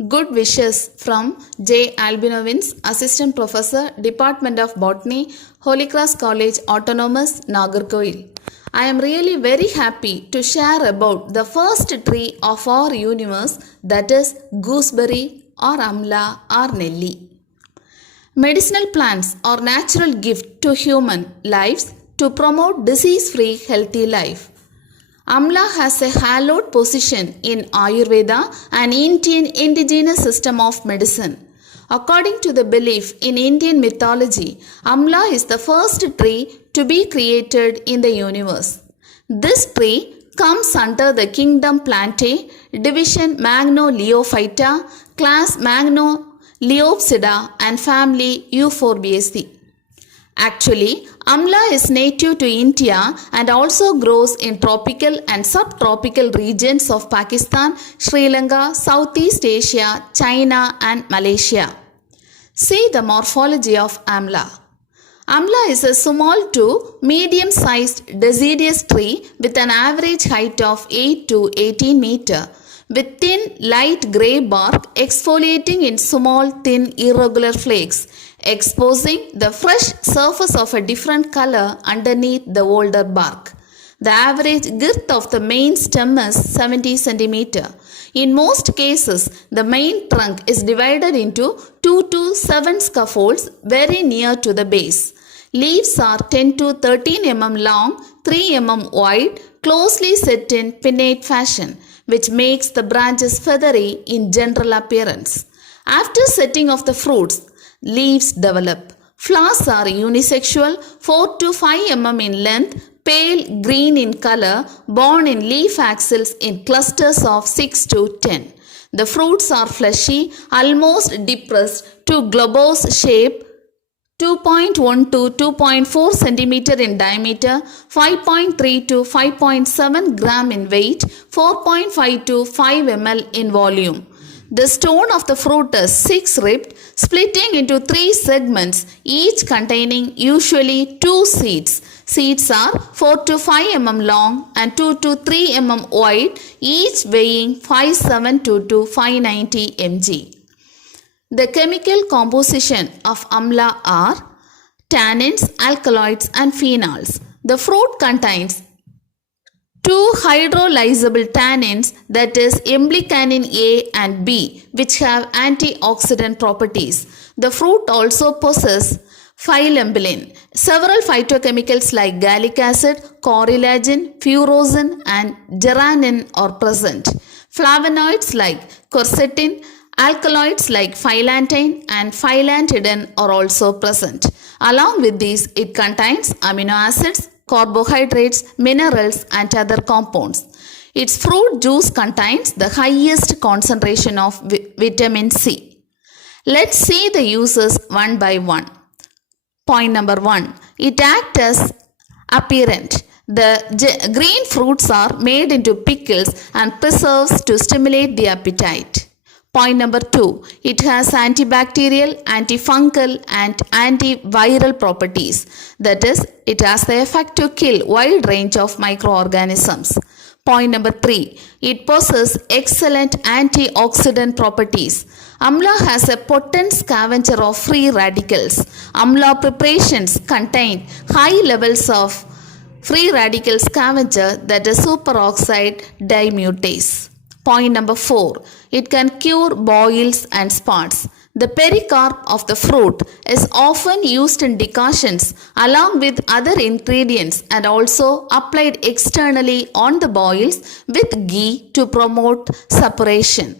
Good wishes from J. Albinovins, Assistant Professor, Department of Botany, Holy Cross College Autonomous, Nagarkoil. I am really very happy to share about the first tree of our universe, that is gooseberry or amla or nelly. Medicinal plants are natural gift to human lives to promote disease-free healthy life. Amla has a hallowed position in Ayurveda, an Indian indigenous system of medicine. According to the belief in Indian mythology, Amla is the first tree to be created in the universe. This tree comes under the kingdom Plantae, division Magnoleophyta, class Magnoleopsida and family Euphorbiaceae. Actually, amla is native to India and also grows in tropical and subtropical regions of Pakistan, Sri Lanka, Southeast Asia, China and Malaysia. See the morphology of amla. Amla is a small to medium-sized deciduous tree with an average height of 8 to 18 meter, with thin light grey bark exfoliating in small thin irregular flakes, exposing the fresh surface of a different color underneath the older bark. The average girth of the main stem is 70 cm. In most cases, the main trunk is divided into 2 to 7 scaffolds very near to the base. Leaves are 10 to 13 mm long, 3 mm wide, closely set in pinnate fashion, which makes the branches feathery in general appearance. After setting of the fruits, leaves develop. Flowers are unisexual, 4 to 5 mm in length, pale green in color, borne in leaf axils in clusters of 6 to 10. The fruits are fleshy, almost depressed to globose shape, 2.1 to 2.4 cm in diameter, 5.3 to 5.7 gram in weight, 4.5 to 5 ml in volume. The stone of the fruit is 6-ribbed, splitting into 3 segments, each containing usually 2 seeds. Seeds are 4 to 5 mm long and 2 to 3 mm wide, each weighing 572 to 590 mg. The chemical composition of amla are tannins, alkaloids and phenols. The fruit contains 2 hydrolyzable tannins, that is emblicanin A and B, which have antioxidant properties. The fruit also possesses phylembelin. Several phytochemicals like gallic acid, corylagin, furosin and geranin are present. Flavonoids like quercetin, alkaloids like phylantine and phylantidin are also present. Along with these, it contains amino acids, carbohydrates, minerals and other compounds. Its fruit juice contains the highest concentration of vitamin C. Let's see the uses one by one. Point number 1. It acts as appearant. The green fruits are made into pickles and preserves to stimulate the appetite. Point number 2. It has antibacterial, antifungal and antiviral properties. That is, it has the effect to kill wide range of microorganisms. Point number 3. It possesses excellent antioxidant properties. Amla has a potent scavenger of free radicals. Amla preparations contain high levels of free radical scavenger, that is superoxide dismutase. Point number 4. It can cure boils and spots. The pericarp of the fruit is often used in decoctions along with other ingredients and also applied externally on the boils with ghee to promote suppuration.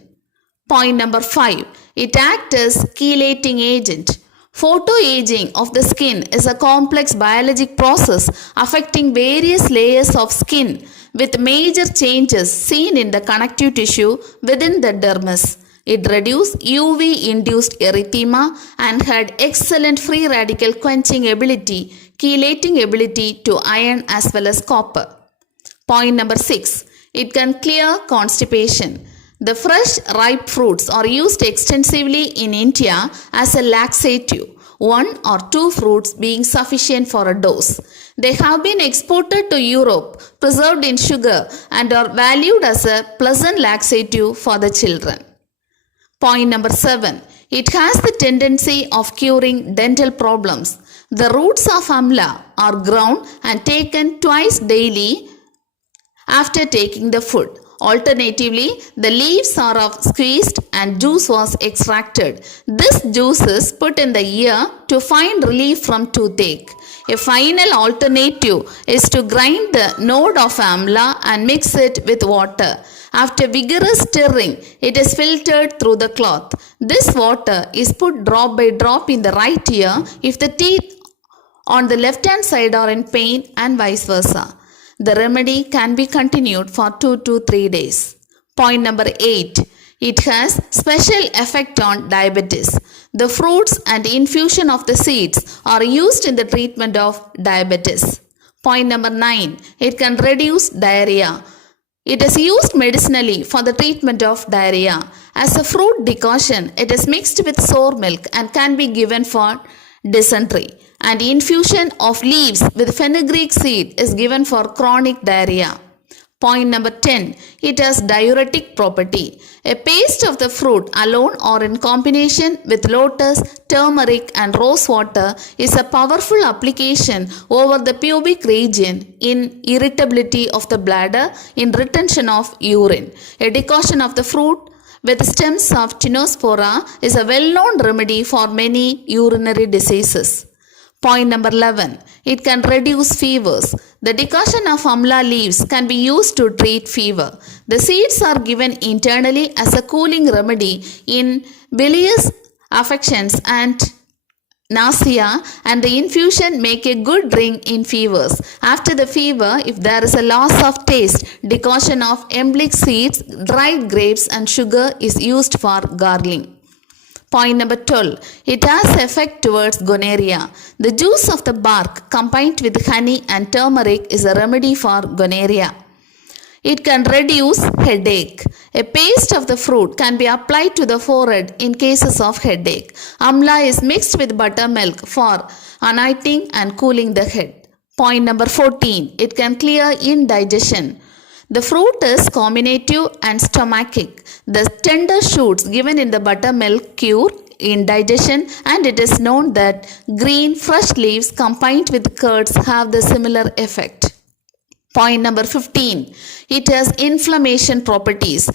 Point number 5. It acts as chelating agent. Photoaging of the skin is a complex biologic process affecting various layers of skin with major changes seen in the connective tissue within the dermis. It reduced UV-induced erythema and had excellent free radical quenching ability, chelating ability to iron as well as copper. Point number 6. It can clear constipation. The fresh ripe fruits are used extensively in India as a laxative, 1 or 2 fruits being sufficient for a dose. They have been exported to Europe, preserved in sugar and are valued as a pleasant laxative for the children. Point number 7. It has the tendency of curing dental problems. The roots of amla are ground and taken twice daily after taking the food. Alternatively, the leaves are of squeezed and juice was extracted. This juice is put in the ear to find relief from toothache. A final alternative is to grind the node of amla and mix it with water. After vigorous stirring, it is filtered through the cloth. This water is put drop by drop in the right ear if the teeth on the left hand side are in pain and vice versa. The remedy can be continued for 2 to 3 days. Point number 8. It has special effect on diabetes. The fruits and infusion of the seeds are used in the treatment of diabetes. Point number 9. It can reduce diarrhea. It is used medicinally for the treatment of diarrhea. As a fruit decoction, it is mixed with sour milk and can be given for dysentery. And infusion of leaves with fenugreek seed is given for chronic diarrhea. Point number 10. It has diuretic property. A paste of the fruit alone or in combination with lotus, turmeric and rose water is a powerful application over the pubic region in irritability of the bladder, in retention of urine. A decoction of the fruit with stems of Tinospora is a well-known remedy for many urinary diseases. Point number 11. It can reduce fevers. The decoction of amla leaves can be used to treat fever. The seeds are given internally as a cooling remedy in bilious affections and nausea, and the infusion make a good drink in fevers. After the fever, if there is a loss of taste, decoction of emblic seeds, dried grapes and sugar is used for gargling. Point number 12. It has effect towards gonorrhea. The juice of the bark combined with honey and turmeric is a remedy for gonorrhea. It can reduce headache. A paste of the fruit can be applied to the forehead in cases of headache. Amla is mixed with buttermilk for anointing and cooling the head. Point number 14. It can clear indigestion. The fruit is comminative and stomachic. The tender shoots given in the buttermilk cure indigestion, and it is known that green fresh leaves combined with curds have the similar effect. Point number 15. It has inflammation properties.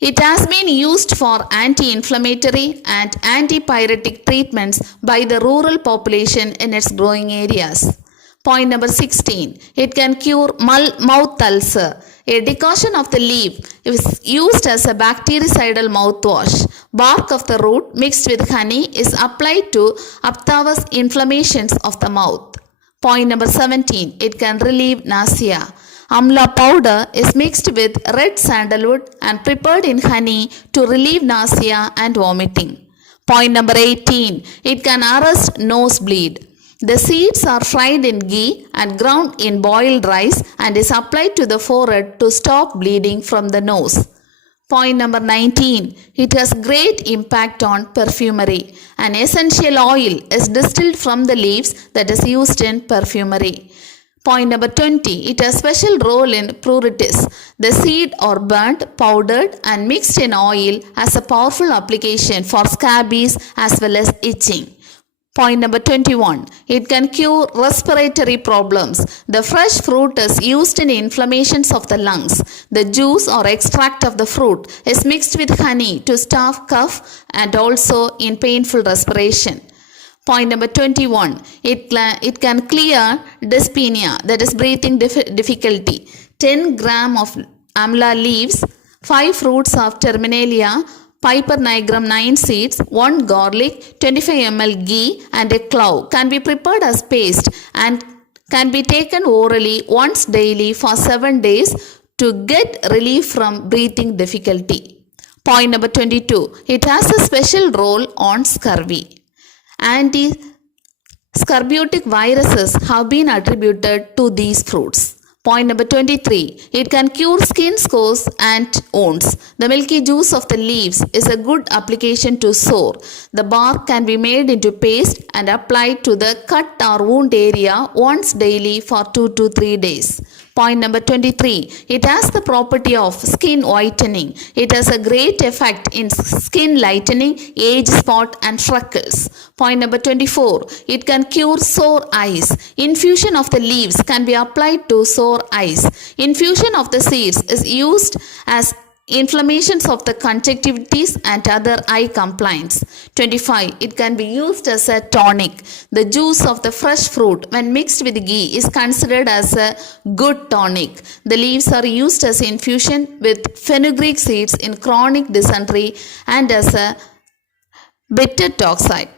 It has been used for anti-inflammatory and antipyretic treatments by the rural population in its growing areas. Point number 16. It can cure mouth ulcer. A decoction of the leaf is used as a bactericidal mouthwash. Bark of the root mixed with honey is applied to aphthous inflammations of the mouth. Point number 17. It can relieve nausea. Amla powder is mixed with red sandalwood and prepared in honey to relieve nausea and vomiting. Point number 18. It can arrest nosebleed. The seeds are fried in ghee and ground in boiled rice and is applied to the forehead to stop bleeding from the nose. Point number 19. It has great impact on perfumery. An essential oil is distilled from the leaves that is used in perfumery. Point number 20. It has special role in pruritus. The seed are burnt, powdered and mixed in oil as a powerful application for scabies as well as itching. Point number 21. It can cure respiratory problems. The fresh fruit is used in inflammations of the lungs. The juice or extract of the fruit is mixed with honey to stop cough and also in painful respiration. Point number 21. It can clear dyspnea, that is breathing difficulty. 10 gram of amla leaves, 5 fruits of terminalia, Piper nigrum 9 seeds, 1 garlic, 25 ml ghee and a clove can be prepared as paste and can be taken orally once daily for 7 days to get relief from breathing difficulty. Point number 22. It has a special role on scurvy. Anti-scorbutic viruses have been attributed to these fruits. Point number 23. It can cure skin scores and wounds. The milky juice of the leaves is a good application to sore. The bark can be made into paste and applied to the cut or wound area once daily for 2 to 3 days. Point number 23. It has the property of skin whitening. It has a great effect in skin lightening, age spot and freckles. Point number 24. It can cure sore eyes. Infusion of the leaves can be applied to sore eyes. Infusion of the seeds is used as inflammations of the conjunctivitis and other eye complaints. 25. It can be used as a tonic. The juice of the fresh fruit when mixed with ghee is considered as a good tonic. The leaves are used as infusion with fenugreek seeds in chronic dysentery and as a bitter toxide.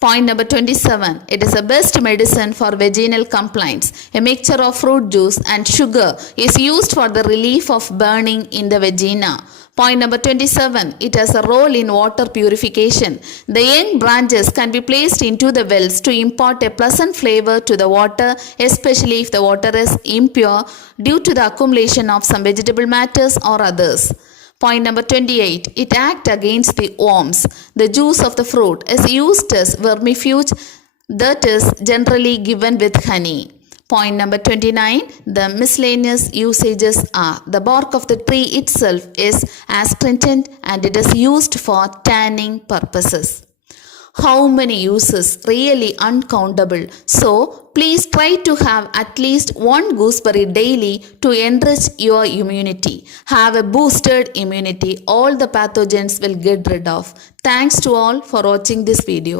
Point number 27. It is the best medicine for vaginal complaints. A mixture of fruit juice and sugar is used for the relief of burning in the vagina. Point number 27. It has a role in water purification. The young branches can be placed into the wells to impart a pleasant flavor to the water, especially if the water is impure due to the accumulation of some vegetable matters or others. Point number 28. It acts against the worms. The juice of the fruit is used as vermifuge, that is generally given with honey. Point number 29. The miscellaneous usages are: the bark of the tree itself is astringent and it is used for tanning purposes. How many uses? Really uncountable. So, please try to have at least one gooseberry daily to enrich your immunity. Have a boosted immunity. All the pathogens will get rid of. Thanks to all for watching this video.